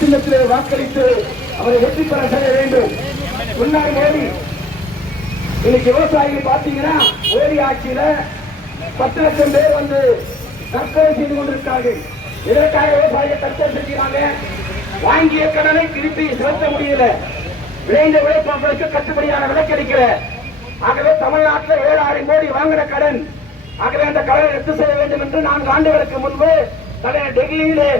சின்னத்திலே வாக்களித்து அவரை வெற்றி பெற செய்ய வேண்டும். முன்னாடி மோடி இன்னைக்கு விவசாயிகள் பாத்தீங்கன்னா மோடி ஆட்சியில பத்து லட்சம் பேர் வந்து தற்கொலை செய்து கொண்டிருக்கார்கள் இதற்காக விவசாயிகள் தற்கொலை செஞ்சுறாங்க வாங்கிய கடனை திருப்பி செலுத்த முடியல. விளைந்த விளைப்பொருட்களுக்கு கட்டுப்படியான விலை கிடைக்கல. ஆகவே தமிழ்நாட்டில் ஏழாயிரம் கோடி வாங்கின கடன். ஆகவே அந்த கடனை ரத்து செய்ய வேண்டும் என்று நான்கு ஆண்டுகளுக்கு முன்பு கடனை டெல்லியிலே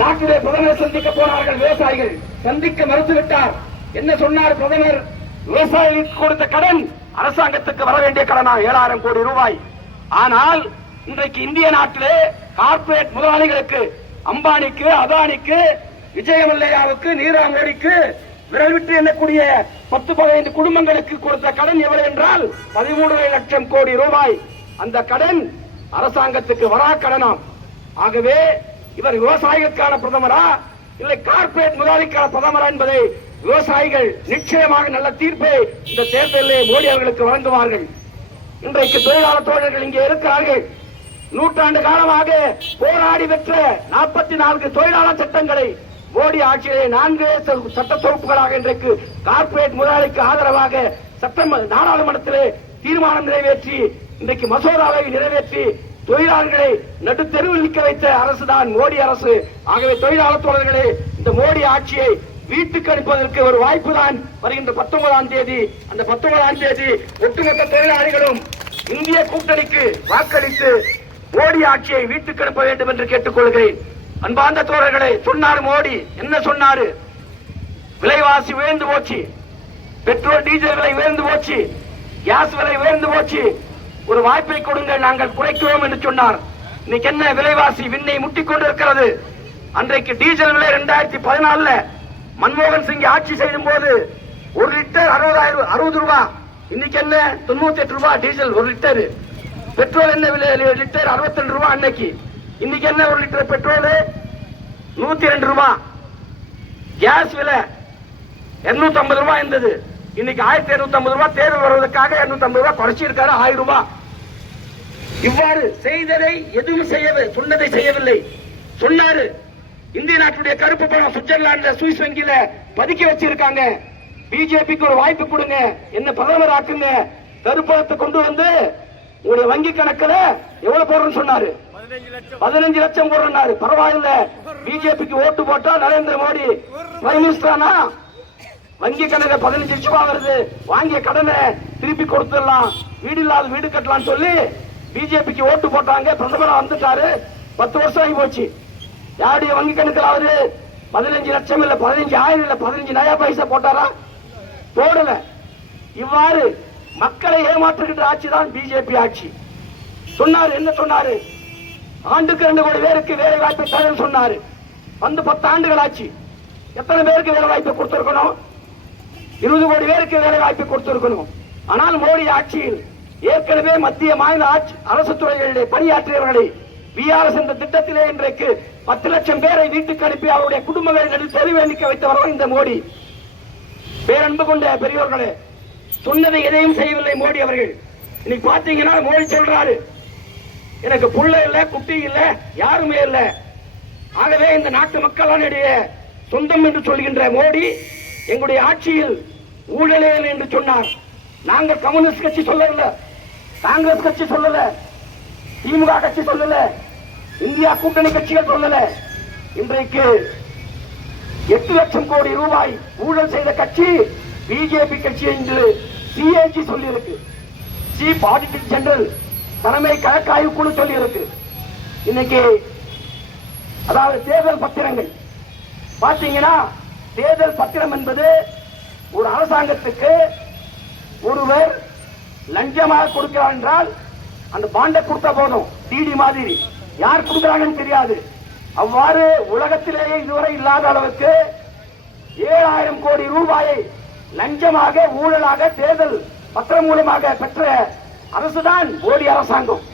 நாட்டுடைய பிரதமர் சந்திக்க போனார்கள் விவசாயிகள். சந்திக்க மறுத்துவிட்டார். என்ன சொன்னார் பிரதமர்? விவசாயிகளுக்கு கொடுத்த கடன் அரசாங்கத்துக்கு வர வேண்டிய கடனா ஏழாயிரம் கோடி ரூபாய். ஆனால் இன்றைக்கு இந்திய நாட்டிலே கார்ப்பரேட் முதலாளிகளுக்கு அம்பானிக்கு அதானிக்கு விஜயமல்லையாவுக்கு நீரா மோடிக்கு விரல் விட்டு எண்ணக்கூடிய பத்து பதினைந்து குடும்பங்களுக்கு கொடுத்த கடன் எவ்வளவு என்றால் பதிமூணரை லட்சம் கோடி ரூபாய். அந்த கடன் அரசாங்கத்துக்கு வரா கடனாம். ஆகவே இவர் விவசாயிகளுக்கான பிரதமரா? இல்லை கார்ப்பரேட் முதலாளிக்கான பிரதமரா என்பதை விவசாயிகள் நிச்சயமாக நல்ல தீர்ப்பை இந்த தேர்தலில் மோடி அவர்களுக்கு வழங்குவார்கள். இன்றைக்கு தொழிலாளர் தோழர்கள் இங்கே இருக்கிறார்கள். நூற்றாண்டு காலமாக போராடி பெற்ற நாற்பத்தி நான்கு தொழிலாளர் சட்டங்களை மோடி ஆட்சியிலே நான்கு சட்ட தொகுப்புகளாக இன்றைக்கு கார்ப்பரேட் முதலாளிக்கு ஆதரவாக சட்டம நாடாளுமன்றத்திலே தீர்மானம் நிறைவேற்றி இன்றைக்கு மசோதாவை நிறைவேற்றி தொழிலாளர்களை நடுத்தெருவில் நிற்க வைத்த அரசுதான் மோடி அரசு. ஆகவே தொழிலாளர் தோழர்களே இந்த மோடி ஆட்சியை வீட்டுக்கு அனுப்புவதற்கு ஒரு வாய்ப்பு தான் வருகின்ற பத்தொன்பதாம் தேதி. அந்த பத்தொன்பதாம் தேதி ஒட்டுமொத்த தொழிலாளிகளும் இந்திய கூட்டணிக்கு வாக்களித்து மோடி ஆட்சியை வீட்டுக்கு அனுப்ப வேண்டும் என்று கேட்டுக்கொள்கிறேன். அன்பார்ந்த தோழர்களே சொன்னார் மோடி. என்ன சொன்னாரு? விலைவாசி உயர்ந்து போச்சு. பெட்ரோல் டீசல் விலை உயர்ந்து போச்சு. கேஸ் விலை உயர்ந்து போச்சு. ஒரு வாய்ப்பை கொடுங்க நாங்கள் குறைக்கிறோம் என்று சொன்னார். இன்னைக்கு என்ன விலைவாசி விண்ணை முட்டிக் கொண்டிருக்கிறது? அன்றைக்கு டீசல் விலை இரண்டாயிரத்தி பதினாலுல மன்மோகன் சிங் ஆட்சி செய்யும் போது ஒரு லிட்டர் அறுபதாயிரம் அறுபது ரூபாய் இன்னைக்கு என்ன? தொண்ணூத்தி எட்டு ரூபாய் டீசல் ஒரு லிட்டர். பெட்ரோல் என்ன விலை? லிட்டர் அறுபத்தி ரெண்டு ரூபாய் அன்னைக்கு. இன்னைக்கு என்ன ஒரு லிட்டர் பெட்ரோல்? நூத்தி ரெண்டு ரூபாய் கேஸ் விலை 250 ரூபாய் இருந்தது. இன்னைக்கு ஆயிரத்தி இருநூத்தி ஐம்பது ரூபாய் தேர்தல் வருவதற்காக 250 ரூபாய் குறைச்சிருக்காரு ஆயிரம் ரூபாய். இவ்வாறு செய்ததை எதுவும் செய்யவில்லை சொன்னதை செய்யவில்லை. சொன்னாரு இந்திய நாட்டுடைய கருப்பு பணம் சுவிட்சர்லாந்துல சுவிஸ் வங்கியில பதுக்கி வச்சிருக்காங்க. பிஜேபிக்கு ஒரு வாய்ப்பு கொடுங்க என்ன பிரதமர் ஆக்குங்க. கருப்பணத்தை கொண்டு வந்து உங்களுடைய வங்கி கணக்குல எவ்வளவு போடுறேன்னு சொன்னாரு. பதினஞ்சு லட்சம். போடுறாரு பரவாயில்ல. பிஜேபிக்கு ஓட்டு போட்டா நரேந்திர மோடி பிரைம் மினிஸ்டரானா வங்கி கணக்கு பதினஞ்சு லட்சம் வருது வாங்கிய கடனை திருப்பி கொடுத்துடலாம். வீடு இல்லாத வீடு கட்டலாம்னு சொல்லி பிஜேபிக்கு ஓட்டு போட்டாங்க. பிரதமர் வந்துட்டாரு. பத்து வருஷம் ஆகி போச்சு. யாருடைய வங்கி கணக்கில் அவரு பதினஞ்சு லட்சம் இல்ல பதினஞ்சு ஆயிரம் இல்ல பதினஞ்சு நயா பைசா போட்டாரா? போடல. இவ்வாறு மக்களை ஏமாற்றுகின்ற ஆட்சி தான் பிஜேபி ஆட்சி. சொன்னாரு என்ன சொன்னாரு? ஆண்டுக்கு ரெண்டு கோடி பேருக்கு வேலை வாய்ப்பை தரேன்னு சொன்னாரு. வந்து பத்து ஆண்டுகள் ஆச்சு. எத்தனை பேருக்கு வேலை வாய்ப்பை கொடுத்துருக்கணும்? இருபது கோடி பேருக்கு வேலை வாய்ப்பு கொடுத்திருக்கணும். ஆனால் மோடி ஆட்சியில் ஏற்கனவே மத்திய மாநில ஆட்சி அரசு துறைகளிலே பணியாற்றியவர்களை பிஆர்எஸ் என்ற திட்டத்திலே இன்றைக்கு பத்து லட்சம் பேரை வீட்டுக்கு அனுப்பி அவருடைய குடும்பங்களை நடுவில் தெருவே நிற்க வைத்தவர் இந்த மோடி. பேரன்பு கொண்ட பெரியோர்களே சொன்னதை எதையும் செய்யவில்லை மோடி அவர்கள். இன்னைக்கு பாத்தீங்கன்னா மோடி சொல்றாரு எனக்கு புள்ள இல்ல குட்டி இல்ல யாருமே இல்ல. ஆகவே இந்த நாட்டு மக்களான சொந்தம் என்று சொல்கின்ற மோடி எங்களுடைய ஆட்சியில் ஊழலே என்று சொன்னார். நாங்கள் கம்யூனிஸ்ட் கட்சி சொல்லல காங்கிரஸ் கட்சி சொல்லல. திமுக கட்சி சொல்லல. இந்தியா கூட்டணி கட்சிகள் சொல்லல. இன்றைக்கு எட்டு லட்சம் கோடி ரூபாய் ஊழல் செய்த கட்சி பிஜேபி கட்சி என்று சிஏஜி சொல்லியிருக்கு. சீஃப் ஆடிட்டர் ஜெனரல் தலைமை கணக்காய்வு குழு சொல்லியிருக்கு. இன்னைக்கு அதாவது தேர்தல் பத்திரங்கள். பாத்தீங்கன்னா தேர்தல் பத்திரம் என்பது ஒரு அரசாங்கத்துக்கு ஒருவர் லஞ்சமாக கொடுக்கிறார் என்றால் அந்த பாண்டை கொடுத்த போதும். டிடி மாதிரி. யார் கொடுக்கிறாங்கன்னு தெரியாது. அவ்வாறு உலகத்திலேயே இதுவரை இல்லாத அளவுக்கு ஏழாயிரம் கோடி ரூபாயை லஞ்சமாக ஊழலாக தேர்தல் பத்திரம் மூலமாக பெற்ற அரசுதான் மோடி அரசாங்கம்.